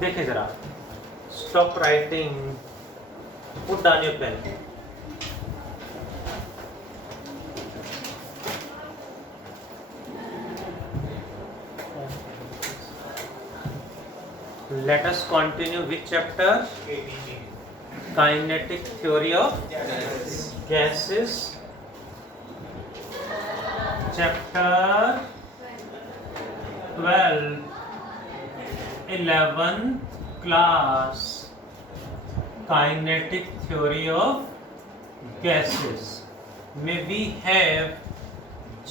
देखें जरा, stop writing, put down your pen. Let us continue with chapter? Kinetic theory of gases. Chapter 12, 11th class. Kinetic theory of gases. May we have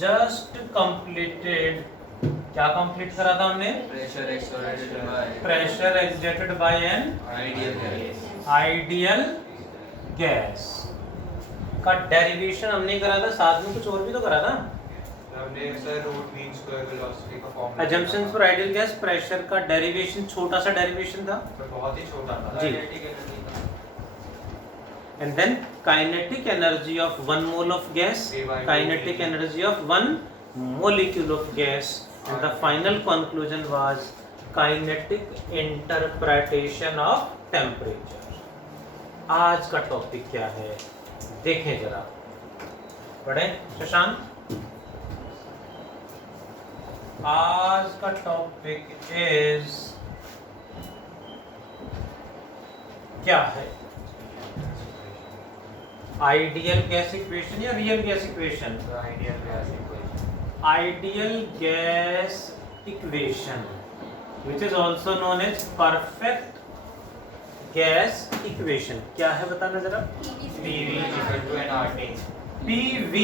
just completed, क्या complete करा था हमने? Pressure exerted by an ideal gas का derivation हमने करा था, साथ में कुछ और भी तो करा था। हमने sir root mean square velocity का formula, assumptions for ideal gas, pressure का डेरिवेशन छोटा सा डेरिवेशन था, बहुत ही छोटा था जी। And then kinetic energy of 1 mole of gas, kinetic energy of 1 molecule of gas, and the final conclusion was kinetic interpretation of temperature. आज का टॉपिक क्या है देखें जरा, पढ़ें शशांक। आज का टॉपिक इज क्या है? आइडियल गैस इक्वेशन या real gas equation? Ideal gas equation, which is also known as perfect gas equation. क्या है बताना जरा? PV equal to nRT. PV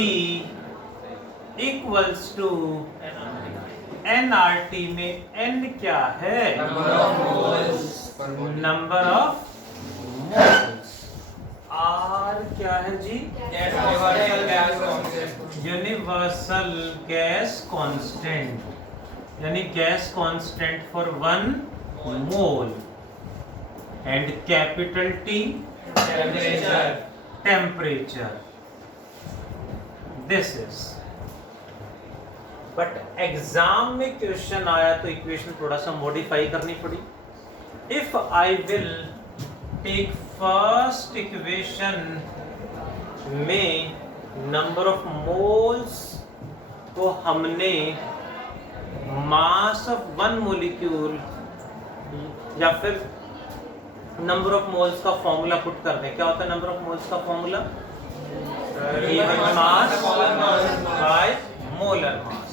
equals to nRT में n क्या है? Number of moles per mole. Number of moles. R क्या है जी? यूनिवर्सल गैस कांस्टेंट, यानी gas constant for 1 mole, and capital T temperature. This is, but exam में question आया तो इक्वेशन थोड़ा सा मॉडिफाई करनी पड़ी। If I will take first equation में नंबर ऑफ मोल्स को हमने मास ऑफ 1 मोलिक्यूल या फिर नंबर ऑफ मोल्स का फॉर्मूला पुट कर दें। क्या होता है नंबर ऑफ मोल्स का formula? Given mass by molar mass,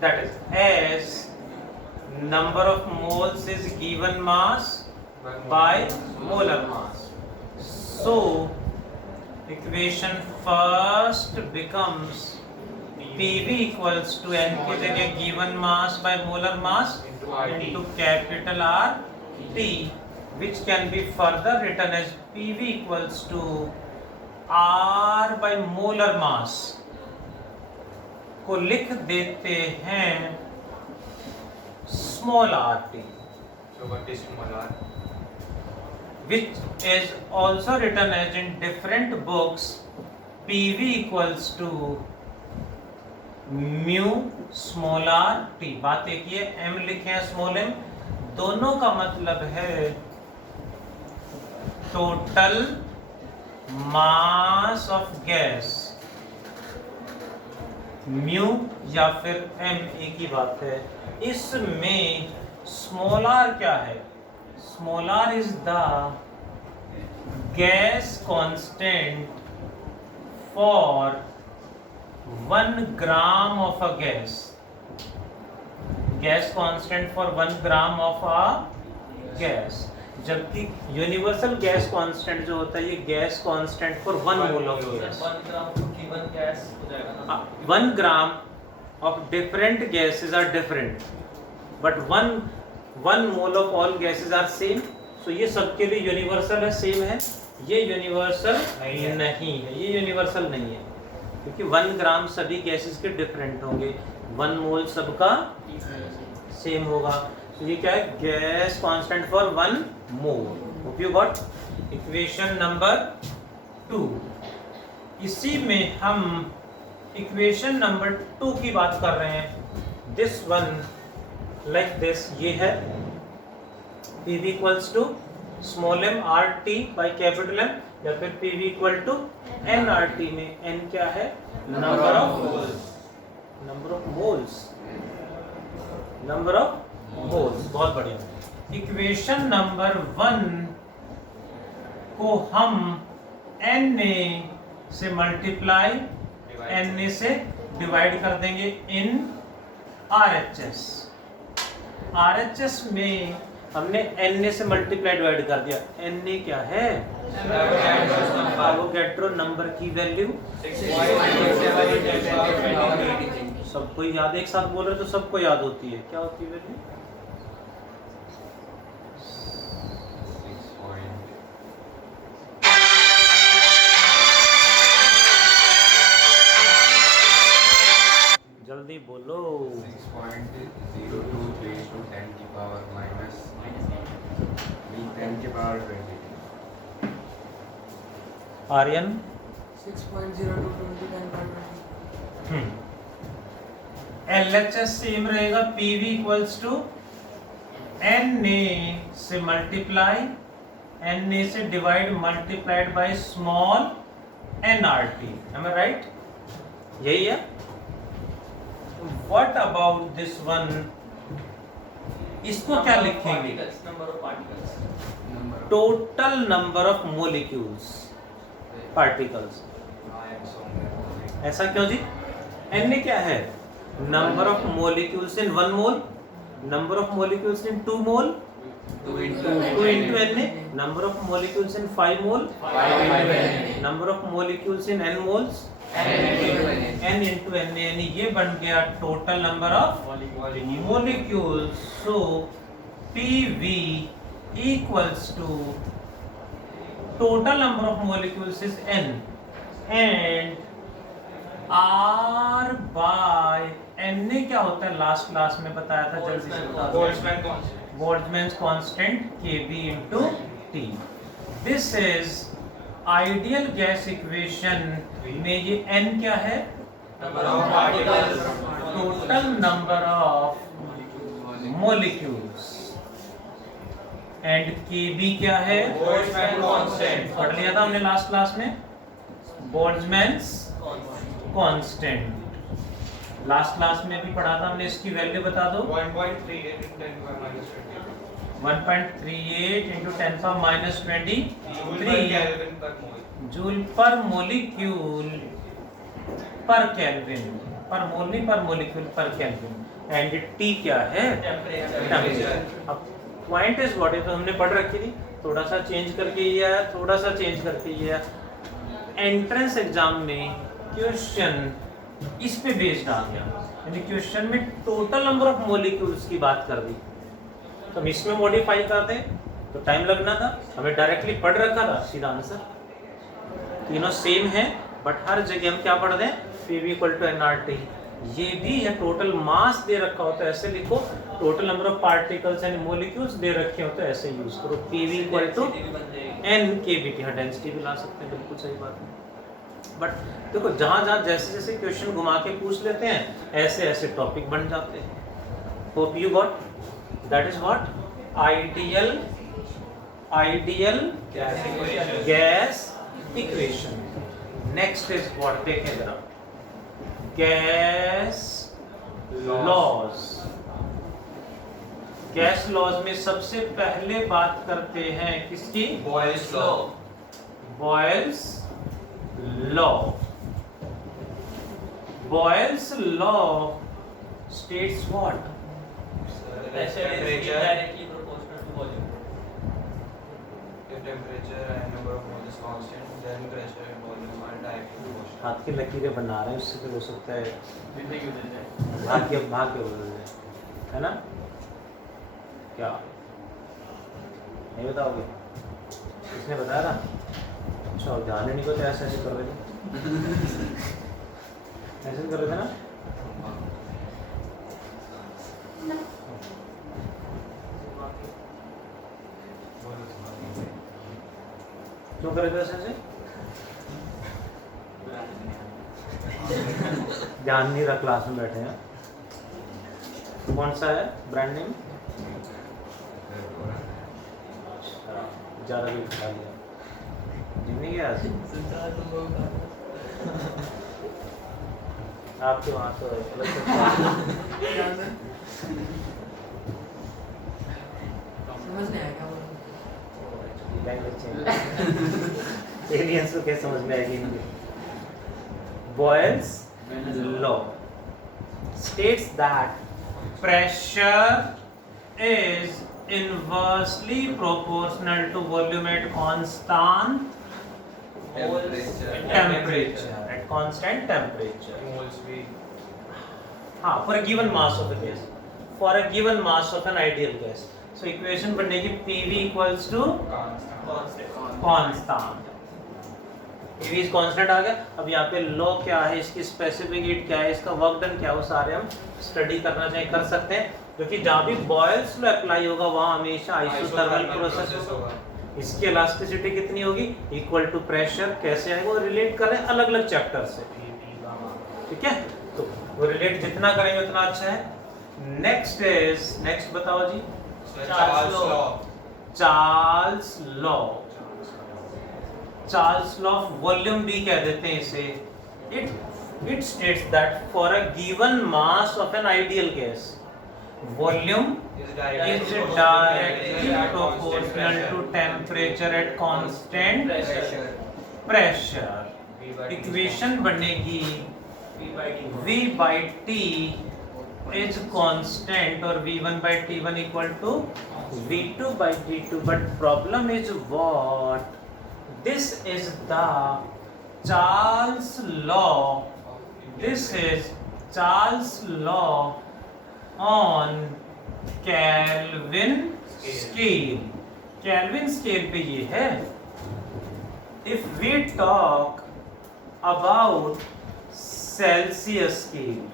that is S number of moles is given mass by molar mass. So equation first becomes PV equals to n की जगह given mass by molar mass into capital R T, which can be further written as PV equals to R by molar mass को लिख देते हैं small rt, So what is molar? which is also written as in different books PV equals to mu small r t। बात एक ही है, m लिखे हैं small m, दोनों का मतलब है total mass of gas. Mu या फिर m एक ही बात है। इसमें स्मॉल r क्या है? Small r is the gas constant for 1 gram of a gas. Gas constant for 1 gram of a gas. जबकि यूनिवर्सल गैस कांस्टेंट जो होता है ये gas constant for 1 mole of gas. 1 gram given gas हो जाएगा ना। 1 gram of different gases are different, but 1 mole of all gases are same. So ये सबके लिए यूनिवर्सल है, सेम है। ये यूनिवर्सल नहीं है, ये यूनिवर्सल नहीं है, क्योंकि 1 ग्राम सभी गैसेस के डिफरेंट होंगे, 1 मोल सबका सेम होगा। तो ये क्या है? Gas constant for 1 mole. Hope you got equation number 2। इसी में हम इक्वेशन नंबर 2 की बात कर रहे हैं। दिस वन लाइक दिस, ये है PV equals to small m RT by capital M, या फिर PV इक्वल टू nRT में n क्या है? Number of moles. बहुत बढ़िया। इक्वेशन नंबर 1 को हम Na से मल्टीप्लाई Na से डिवाइड कर देंगे इन RHS में हमने Na से मल्टीप्लाई डिवाइड कर दिया। Na क्या है? एवोगैड्रो नंबर की वैल्यू 6.87 सबको याद, एक साथ बोल रहे तो सबको याद होती है। क्या होती है वैल्यू? 6. जल्दी बोलो। 6.02 raised to 10 की पावर माइनस 10 की पावर 20। आर्यन 6.02 × 10 LHS सेम रहेगा। PV इक्वल्स टू Na से मल्टीप्लाई Na से divide multiplied by small nRT। am I right? यही है। What about this one? इसको क्या लिखेंगे? Number of particles. Total number of molecules, particles. ऐसा क्यों जी? Na क्या है? Number of molecules in 1 mole, number of molecules in 2 mole, 2 into Na, number of molecules in 5 mole, 5 number of molecules in n moles, n into Na, यानी ये बन गया total number of molecules. So PV equals to total number of molecules is n and R by Na क्या होता है? Last class में बताया था, जल्दी से बता दो। Boltzmann's constant Kb into T. This is ideal gas equation में ये n क्या है? Total number of molecules. And Kb क्या है? पढ़ लिया था हमने लास्ट क्लास में। Boltzmann's constant लास्ट क्लास में भी पढ़ा था हमने। इसकी वैल्यू बता दो। 1.38 into 10 power minus 20 1.38 into 10 power minus 23 Kelvin per mole। Joule पर मोलिक्यूल पर केल्विन, पर मोल नहीं, पर मोलिक्यूल पर केल्विन। एंड टी क्या है? टेम्परेचर। अब पॉइंट इज व्हाट, तो हमने पढ़ रखी थी, थोड़ा सा चेंज करके ये आया, थोड़ा सा चेंज करके ये आया। एंट्रेंस एग्जाम में क्वेश्चन इस पे बेस्ड आ गया, यानी क्वेश्चन में टोटल नंबर ऑफ मॉलिक्यूल्स की बात कर दी, तो हम इसमें मॉडिफाई करते तो टाइम लगना था। हमें डायरेक्टली पढ़ रखा था, सीधा आंसर। तीनों सेम है, बट हर जगह हम क्या पढ़ दें? PV equal to nRT। ये भी है, टोटल मास दे रखा हो तो ऐसे लिखो, total number of particles and molecules दे रखे हो तो ऐसे यूज करो। PV equal to NKBT। हाँ, डेंसिटी भी ला सकते हैं, बिल्कुल सही बात है। बट देखो, जहाँ जहाँ जैसे जैसे क्वेश्चन घुमा के पूछ लेते हैं, ऐसे ऐसे टॉपिक बन जाते हैं। Hope you got, that is what ideal gas equation. Next is what, देखें जरा, गैस लॉज। गैस लॉज में सबसे पहले बात करते हैं किसकी? Boyle's law। Boyle's law. Boyle's law states what? Temperature directly proportional to volume. if temperature and number of moles is constant, then pressure and volume are directly proportional। हाथ की लकीरें बना रहे हैं, उससे फिर हो सकता है जिंदगी बदल जाए। भाग के बदल जाए, है ना? क्या नहीं बताओगे? किसने बताया था? अच्छा, ध्यान नहीं को तो ऐसे ऐसे कर रहे थे, ऐसे कर रहे थे ना? क्यों कर रहे थे ऐसे ऐसे? ध्यान नहीं रहा, क्लास में बैठे हैं। कौन सा है ब्रांड नेम? ज़्यादा वेट खा लिया, जिम नहीं गया आज? संचार तो बहुत आपके वहाँ तो अलग से समझ नहीं आया क्या बोल लैंग्वेज चेंज, एलियंस को क्या समझ में आएगी इनके? Boyle's law states that pressure is inversely proportional to volume at constant temperature. At constant temperature. Moles भी हाँ, for a given mass of a gas. For a given mass of an ideal gas. So equation बनेगी PV equals to constant. PV is constant आ गया. अब यहाँ पे law क्या है, इसकी स्पेसिफिक हीट क्या है, इसका वर्क डन क्या है, वो सारे हम स्टडी करना चाहिए, कर सकते हैं, क्योंकि जहाँ भी बॉयल्स लॉ अप्लाई होगा वहाँ हमेशा आइसोथर्मल प्रोसेस होगा. इसकी इलास्टिसिटी कितनी होगी, इक्वल टू प्रेशर. कैसे आएगा, वो रिलेट कर रहे हैं अलग अलग चैप्टर से, ठीक है. तो वो रिलेट जितना करेंगे उतना अच्छा है. नेक्स्ट बताओ जी. Charles law. Charles law. Charles law of volume भी कह देते हैं इसे. It states that for a given mass of N ideal gas, volume Is is directly directly proportional to temperature at constant pressure. Equation बनेगी V by T is constant और V1 by T1 equal to V2 by T2. But problem is what? This is the Charles law. This is Charles law on Kelvin scale. Kelvin scale पे ये है. If we talk about Celsius scale,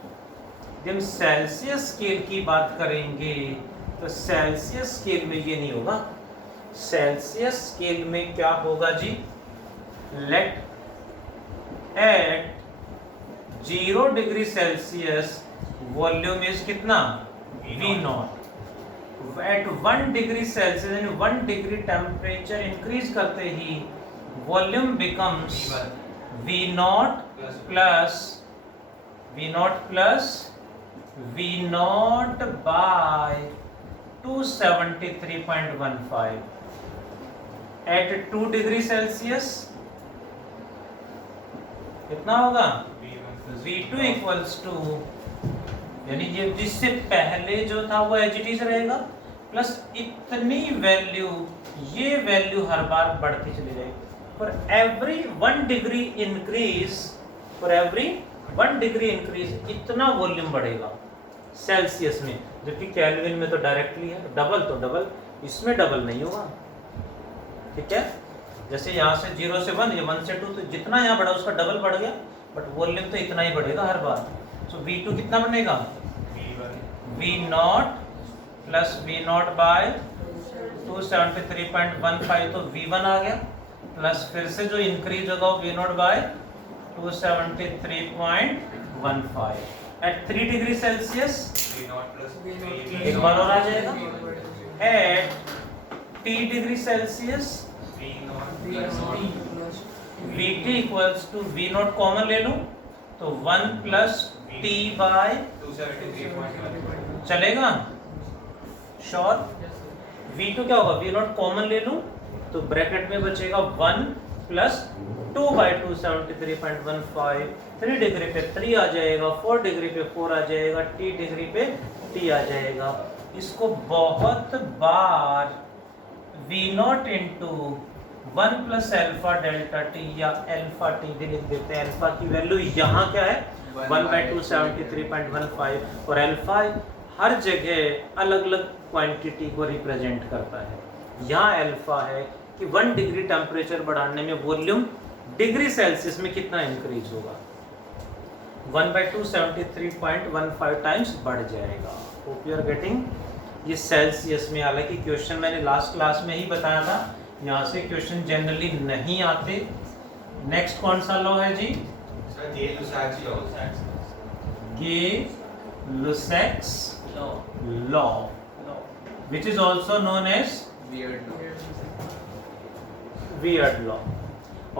जब Celsius scale की बात करेंगे तो Celsius scale में ये नहीं होगा. Celsius scale में क्या होगा जी? Let at 0 degree Celsius volume is कितना, V0. At 1 degree Celsius and 1 degree temperature increase करते ही volume becomes V0 plus V0 by 273.15. At 2 degree Celsius कितना होगा, V2 equals to, यानी ये जिससे पहले जो था वो एज इट इज रहेगा, प्लस इतनी वैल्यू, ये वैल्यू हर बार बढ़ती चली जाएगी. फॉर एवरी 1 डिग्री इंक्रीज इतना वॉल्यूम बढ़ेगा सेल्सियस में, जबकि केल्विन में तो डायरेक्टली है. डबल तो डबल, इसमें डबल नहीं होगा, ठीक है. जैसे यहाँ से 0 से 1, ये 1 से 2, तो जितना यहाँ बढ़ा उसका डबल बढ़ गया, बट वॉल्यूम तो इतना ही बढ़ेगा हर बार. सो V2 कितना बनेगा, V0 प्लस V0 बाय 273.15, तो V1 आ गया, प्लस फिर से जो इंक्रीज होगा वो V0 bye 273.15. Eight 3 degree Celsius एक बार और आ जाएगा. At T degree Celsius Vt equals to V0 common ले लूं तो 1 प्लस T बाय 273.1 चलेगा, श्योर. V2 क्या होगा, V0 कॉमन ले लूं तो ब्रैकेट में बचेगा 1 प्लस 2 बाई 273.15. 3 डिग्री पे 3 आ जाएगा, 4 डिग्री पे 4 आ जाएगा, T डिग्री पे T आ जाएगा. इसको बहुत बार V0 into 1 plus alpha delta T या अल्फा T भी लिख देते हैं. अल्फा की वैल्यू यहाँ क्या है, 1 बाई 273.15, और अल्फा हर जगह अलग अलग क्वांटिटी को रिप्रेजेंट करता है. यहाँ अल्फा है कि 1 डिग्री टेम्परेचर बढ़ाने में वॉल्यूम डिग्री सेल्सियस में कितना इंक्रीज होगा, 1 बाई 273.15 टाइम्स बढ़ जाएगा. Hope you are getting. ये सेल्सियस में, हालांकि क्वेश्चन मैंने लास्ट क्लास में ही बताया था, यहाँ से क्वेश्चन जनरली नहीं आते. नेक्स्ट कौन सा लॉ है जी, Gay-Lussac's law, which is also known as weird law,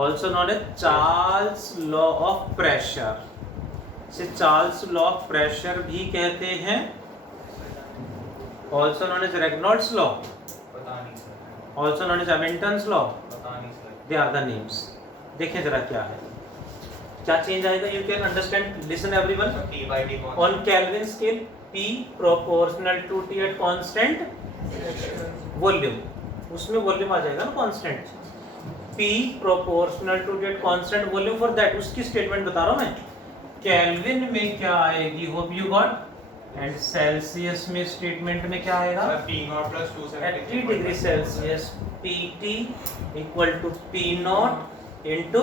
also known as Charles law of pressure. इसे चार्ल्स लॉ ऑफ प्रेशर भी कहते हैं, also known as Regnault's law, पता नहीं sir, also known as Hamilton's law. पता नहीं sir. They are the names. देखें जरा क्या है, क्या चेंज आएगा, you can understand, listen everyone. T by D on Kelvin scale P proportional to T at constant volume, उसमें वॉल्यूम आ जाएगा ना constant, P proportional to T at constant volume for that, उसकी स्टेटमेंट बता रहा हूं मैं। केल्विन में क्या आएगी, hope you got, and Celsius में स्टेटमेंट में क्या आएगा, sir P naught plus at 3 273 degree Celsius PT equal to P naught into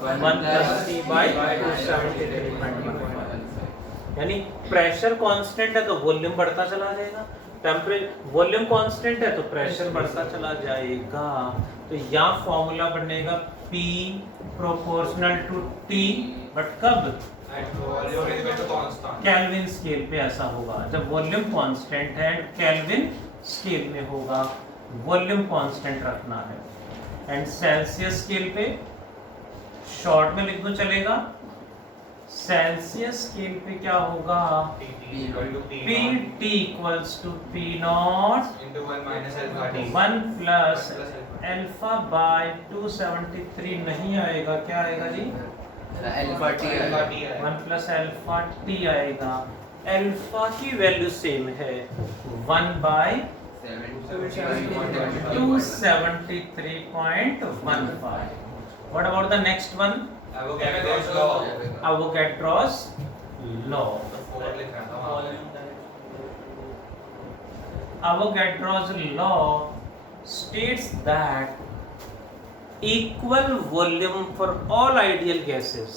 1 plus T by 273.15। यानी प्रेशर कांस्टेंट है तो वॉल्यूम बढ़ता चला जाएगा, टेम्परेचर वॉल्यूम कांस्टेंट है तो प्रेशर बढ़ता चला जाएगा। तो यहाँ फॉर्मूला बनेगा P proportional to T, but कब, volume is equal to constant. Kelvin scale पे ऐसा होगा, जब वॉल्यूम कांस्टेंट है केल्विन स्केल में होगा, वॉल्यूम कांस्टेंट रखना है। एंड सेल्सियस स्केल पे शॉर्ट में लिख दो चलेगा, सेल्सियस स्केल पे क्या होगा, P equal to P PT equals to P naught into 1 minus alpha T 1 plus plus alpha। Alpha by 273 नहीं आएगा, क्या आएगा जी, अल्फा टी Alpha T है। 1 प्लस अल्फा टी आएगा। अल्फा की वैल्यू सेम है 1 by 273.15। What about the next one? Avogadro's law। Avogadro's law. तो 4 लिख रहा था वहाँ पे। Avogadro's law states that equal volume for all ideal gases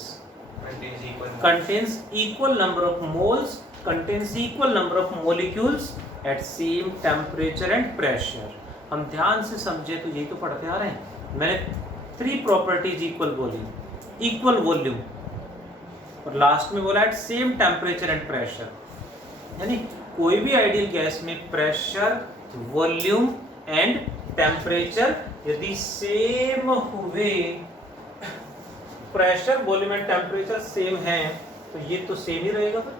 Contains equal contains equal number of moles, contains equal number of molecules at same temperature and pressure। हम ध्यान से समझे तो यही तो पढ़ते आ रहे हैं, मैंने 3 प्रॉपर्टीज इक्वल बोली, इक्वल वॉल्यूम और लास्ट में बोला at same temperature and pressure. यानी कोई भी आइडियल गैस में प्रेशर, वॉल्यूम एंड टेम्परेचर यदि सेम हुए, pressure, volume and temperature same है तो ये तो सेम ही रहेगा। फिर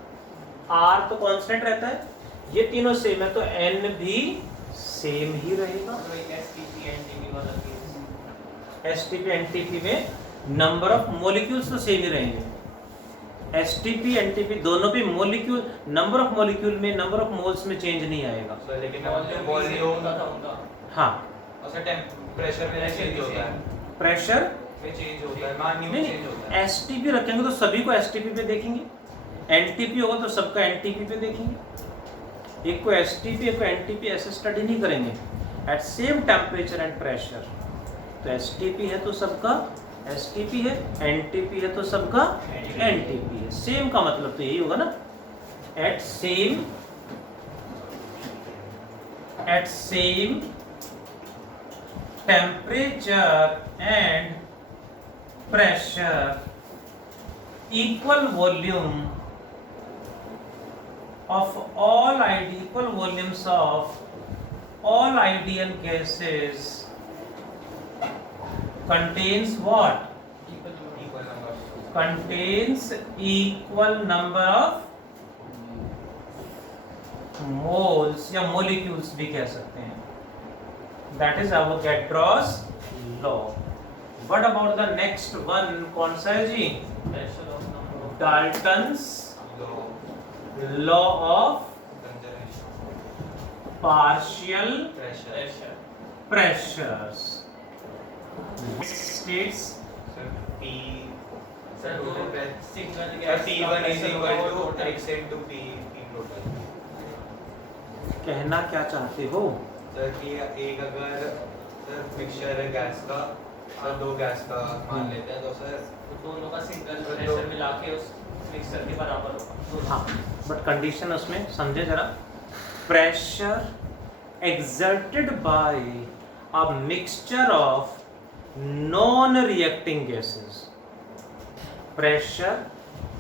आर तो कांस्टेंट रहता है, ये तीनों सेम है तो एन भी सेम ही रहेगा। तो एक STP NTP वाला केस। एसटीपी एनटीपी में नंबर ऑफ मॉलिक्यूल्स तो सेम ही रहेंगे, एसटीपी एनटीपी दोनों पे मॉलिक्यूल, नंबर ऑफ मॉलिक्यूल में, नंबर ऑफ मोल्स में चेंज नहीं आएगा। सर लेकिन वॉल्यूम वॉल्यूम था उनका। हाँ, और सर टेम्परेचर में चेंज होता है, प्रेशर में चेंज होता है, मान न्यू नहीं, चेंज होता है। एसटीपी रखेंगे तो सभी को एसटीपी पे देखेंगे, एनटीपी होगा तो सबका एनटीपी पे देखेंगे। एक को एसटीपी, एक को एनटीपी ऐसे स्टडी नहीं करेंगे at same temperature and pressure. तो एसटीपी है तो सबका एसटीपी है, एनटीपी है तो सबका एनटीपी है। सेम का मतलब तो यही होगा ना, at same temperature and pressure, equal volume of all equal volumes of all ideal gases contains what? Equal number। Contains equal number of moles या molecules भी कह सकते हैं। That is Avogadro's law। What about the next one? कौन सा है जी? Pressure of number of Dalton's low law of conservation partial pressure. pressures states sir P sir total तो pressure। Single sir gas P1 is equal to X into P total। कहना क्या चाहते हो? Sir कि एक अगर सर मिक्सचर है gas का और 2 गैस का मान लेते हैं तो सर तो दोनों का सिंगल प्रेशर मिला के उस मिक्सर के बराबर होगा। हाँ, बट कंडीशन उसमें समझे जरा। Pressure exerted by a mixture of non-reacting gases। pressure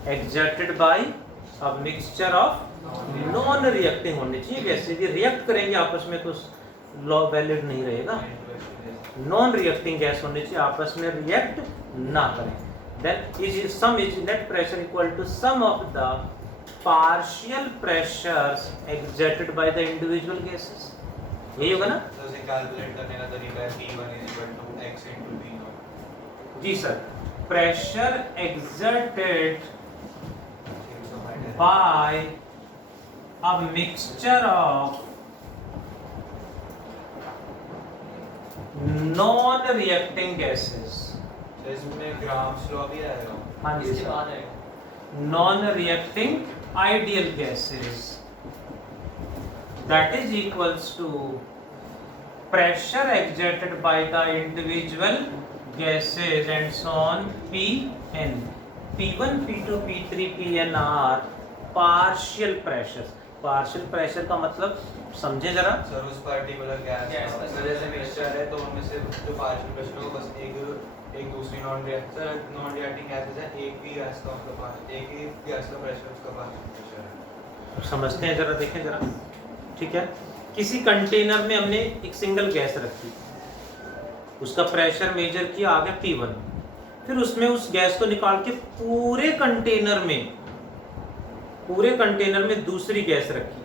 exerted by a mixture of non-reacting होने चाहिए गैसेज, ये रिएक्ट करेंगे आपस में तो लॉ वैलिड नहीं रहेगा। नॉन रिएक्टिंग गैस होनी चाहिए, आपस में रिएक्ट ना करें। Then is sum is net pressure equal to sum of the partial pressures exerted by the individual gases. यही होगा ना? तो उसे कैलकुलेट करने का तरीका है P1 is equal to x into P0। जी sir, pressure exerted by a mixture of non-reacting gases। तो इसमें ग्राम्स लॉ भी आएगा। हाँ जी इसके सर, बाद आएगा non-reacting ideal gases that is equals to pressure exerted by the individual gases and so on Pn। P1, P2, P3, Pn are partial pressures। partial pressure का मतलब समझे जरा। सर उस पर्टिकुलर गैस Gas का का sir जैसे mixture है तो उनमें से जो पार्शियल प्रेशर होगा बस एक दूसरी नॉन रिएक्टिंग गैसेस है, एक ही गैस का उसका पार्शियल, एक ही गैस का प्रेशर उसका पार्शियल प्रेशर है। समझते हैं जरा, देखें जरा, ठीक है। किसी कंटेनर में हमने एक सिंगल गैस रखी, उसका प्रेशर मेजर किया, आ गया P1। फिर उसमें उस गैस को निकाल के पूरे कंटेनर में दूसरी गैस रखी,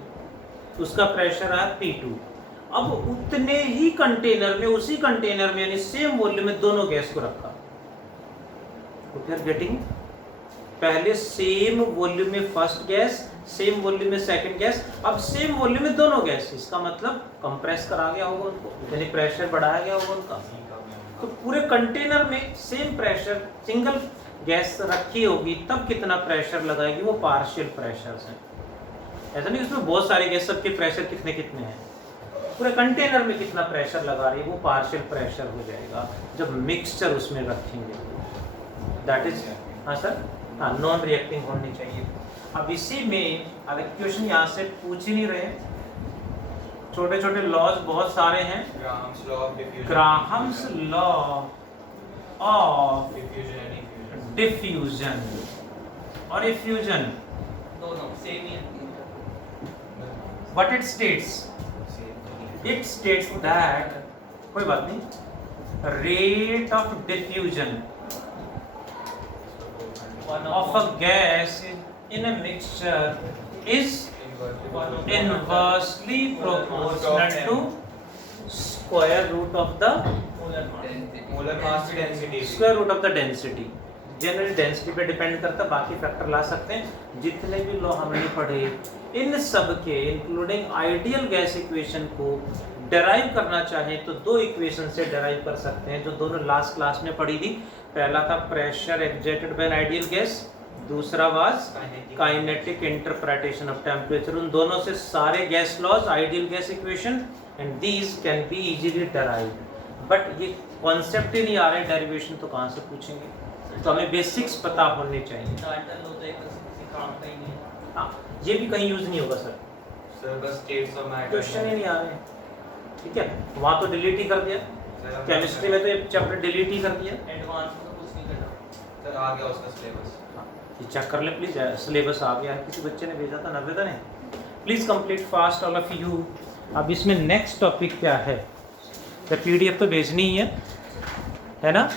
उसका प्रेशर आया P2। अब उतने ही कंटेनर में, उसी कंटेनर में यानी सेम वॉल्यूम में दोनों गैस को रखा। वी आर गेटिंग, पहले सेम वॉल्यूम में फर्स्ट गैस, सेम वॉल्यूम में सेकंड गैस, अब सेम वॉल्यूम में दोनों गैस। इसका मतलब कंप्रेस करा गया होगा उनको, यानी प्रेशर बढ़ाया गया होगा उनका। तो पूरे कंटेनर में सेम प्रेशर, सिंगल गैस रखी होगी, तब कितना प्रेशर लगाएगी, वो पार्शियल प्रेशर्स हैं। ऐसा नहीं उसमें बहुत सारे गैस, सबके प्रेशर कितने कितने हैं, पूरे कंटेनर में कितना प्रेशर लगा रही है, वो पार्शियल प्रेशर हो जाएगा जब मिक्सचर उसमें रखेंगे। दैट इज, हाँ सर, हाँ, नॉन रिएक्टिंग होनी चाहिए। अब इसी में अब क्वेश्चन यहाँ से पूछ ही नहीं रहे, छोटे छोटे लॉज बहुत सारे हैं। Grams law of diffusion, Graham's law of diffusion diffusion और इफ्यूजन, दोनों सेम ही है। व्हाट इट स्टेट्स दैट, कोई बात नहीं, rate of diffusion of a gas in a mixture is inversely proportional to square root of the molar mass की density, square root of the density। General density पे depend करता है, बाकी factor ला सकते हैं। जितने भी लॉ हमने पढ़े, इन सब के इंक्लूडिंग आइडियल गैस इक्वेशन को डेराइव करना चाहें तो दो इक्वेशन से डेराइव कर सकते हैं, जो दोनों लास्ट क्लास में पढ़ी थी। पहला था pressure exerted by an ideal gas, दूसरा was kinetic interpretation of temperature. उन दोनों से सारे gas laws, ideal gas equation and these can be easily derived. But ये कॉन्सेप्ट ही नहीं आ रहे, डेरिवेशन तो कहाँ से पूछेंगे? तो हमें बेसिक्स पता होने चाहिए। डाल्टन लो तो एक किसी काम का ही नहीं है। हाँ, ये भी कहीं यूज नहीं होगा सर, सर बस स्टेट्स ऑफ मैटर क्वेश्चन ही नहीं आ रहे, ठीक है। वहाँ तो डिलीट ही कर दिया, केमिस्ट्री में तो ये चैप्टर डिलीट ही कर दिया। एडवांस में तो कुछ नहीं करना। सर आ गया उसका सिलेबस, ये चेक कर ले प्लीज, सिलेबस आ गया है, किसी बच्चे ने भेजा था, नवेदा ने। Please complete fast all of you. अब इसमें नेक्स्ट टॉपिक क्या है, पीडीएफ तो भेजनी ही है ना?